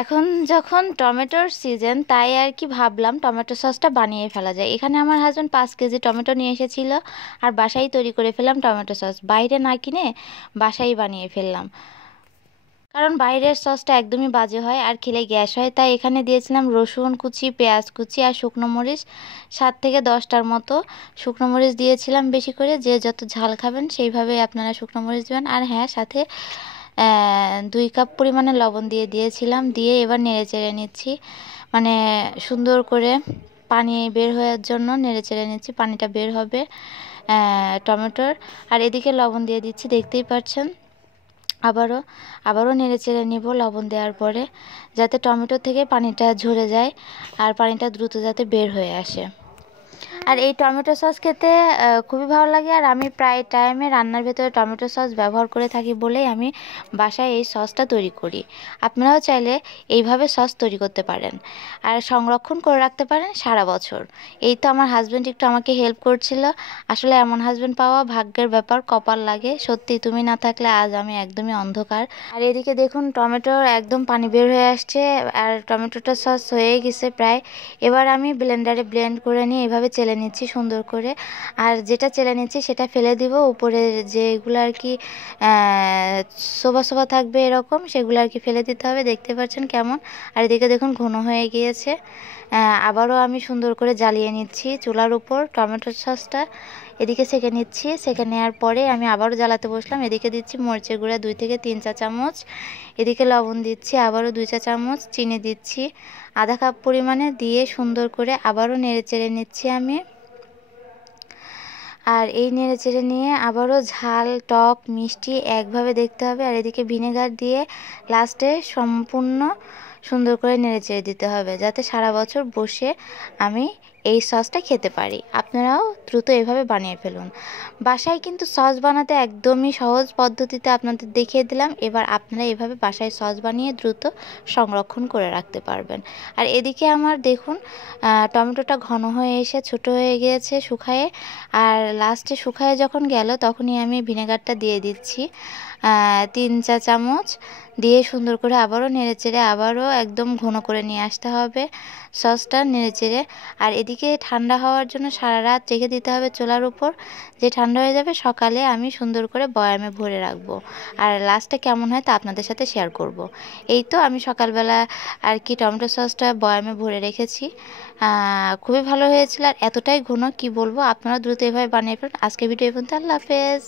এখন যখন টমেটোর সিজন, তাই আর কি ভাবলাম টমেটো সসটা বানিয়ে ফেলা যায়। এখানে আমার হাজব্যান্ড 5 কেজি টমেটো নিয়ে এসেছিল, আর বাসায় তৈরি করে ফেললাম টমেটো সস, বাইরে না কিনে বাসায় বানিয়ে ফেললাম। কারণ বাইরের সসটা একদমই বাজে হয় আর খেলে গ্যাস হয়। তাই এখানে দিয়েছিলাম রসুন কুচি, পেঁয়াজ কুচি আর শুকনো মরিচ 7 থেকে 10টার মতো শুকনো মরিচ দিয়েছিলাম বেশি করে। যে যত ঝাল খাবেন সেইভাবে আপনারা শুকনো মরিচ দেবেন। আর হ্যাঁ, সাথে 2 কাপ পরিমাণে লবণ দিয়ে দিয়েছিলাম। দিয়ে এবার নেড়ে চেড়ে নিচ্ছি, মানে সুন্দর করে পানি বের হওয়ার জন্য নেড়ে চেড়ে নিচ্ছি, পানিটা বের হবে টমেটোর। আর এদিকে লবণ দিয়ে দিচ্ছি, দেখতেই পাচ্ছেন। আবারও আবারও নেড়ে চেড়ে নিব লবণ দেওয়ার পরে, যাতে টমেটো থেকে পানিটা ঝরে যায় আর পানিটা দ্রুত যাতে বের হয়ে আসে। আর এই টমেটো সস খেতে খুবই ভালো লাগে। আর আমি প্রায় টাইমে রান্নার ভেতরে টমেটো সস ব্যবহার করে থাকি বলেই আমি বাসায় এই সসটা তৈরি করি। আপনারাও চাইলে এইভাবে সস তৈরি করতে পারেন আর সংরক্ষণ করে রাখতে পারেন সারা বছর। এই তো আমার হাজব্যান্ড একটু আমাকে হেল্প করছিল। আসলে এমন হাজব্যান্ড পাওয়া ভাগ্যের ব্যাপার, কপাল লাগে সত্যি। তুমি না থাকলে আজ আমি একদমই অন্ধকার। আর এদিকে দেখুন টমেটোর একদম পানি বের হয়ে আসছে আর টমেটোটা সস হয়ে গেছে প্রায়। এবার আমি ব্লেন্ডারে ব্লেন্ড করে নিয়ে এভাবে চেলে নিচ্ছি সুন্দর করে। আর যেটা চেলে নিচ্ছি সেটা ফেলে দিব, উপরে যেগুলো আর কি শোভা শোভা থাকবে এরকম, সেগুলো আর কি ফেলে দিতে হবে। দেখতে পাচ্ছেন কেমন। আর এদিকে দেখুন ঘন হয়ে গিয়েছে। আবারও আমি সুন্দর করে জ্বালিয়ে নিচ্ছি চুলার উপর টমেটো সসটা। এদিকে সেঁকে নিচ্ছি, সেঁকে নেওয়ার পরে আমি আবারও জ্বালাতে বসলাম। এদিকে দিচ্ছি মরিচের গুঁড়া 2 থেকে 3 চা চামচ, এদিকে লবণ দিচ্ছি আবারও 2 চা চামচ, চিনি দিচ্ছি আধা কাপ পরিমাণে, দিয়ে সুন্দর করে আবারও নেড়ে চেড়ে নিচ্ছি আমি। আর এই নেড়ে চেড়ে নিয়ে আবারও ঝাল টক মিষ্টি একভাবে দেখতে হবে। আর এদিকে ভিনেগার দিয়ে লাস্টে সম্পূর্ণ সুন্দর করে নেড়ে চেড়ে দিতে হবে, যাতে সারা বছর বসে আমি এই সসটা খেতে পারি। আপনারাও দ্রুত এভাবে বানিয়ে ফেলুন। বাসায় কিন্তু সস বানাতে একদমই সহজ পদ্ধতিতে আপনাদের দেখিয়ে দিলাম। এবার আপনারা এভাবে বাসায় সস বানিয়ে দ্রুত সংরক্ষণ করে রাখতে পারবেন। আর এদিকে আমার দেখুন টমেটোটা ঘন হয়ে এসে ছোট হয়ে গিয়েছে শুকায়ে। আর লাস্টে শুকায়ে যখন গেল তখনই আমি ভিনেগারটা দিয়ে দিচ্ছি 3 চা চামচ, দিয়ে সুন্দর করে আবারও নেড়েচেড়ে আবারও একদম ঘন করে নিয়ে আসতে হবে সসটা নেড়েচেড়ে। আর এদিকে ঠান্ডা হওয়ার জন্য সারা রাত রেখে দিতে হবে চুলার উপর, যে ঠান্ডা হয়ে যাবে সকালে আমি সুন্দর করে বয়ামে ভরে রাখবো। আর লাস্টে কেমন হয় তা আপনাদের সাথে শেয়ার করব। এই তো আমি সকালবেলা আর কি টমেটো সসটা বয়ামে ভরে রেখেছি। খুবই ভালো হয়েছিল আর এতটাই ঘন কি বলবো। আপনারা দ্রুত এভাবে বানিয়ে ফেলুন। আজকে ভিডিও এই পর্যন্ত, আল্লাহ হাফেজ।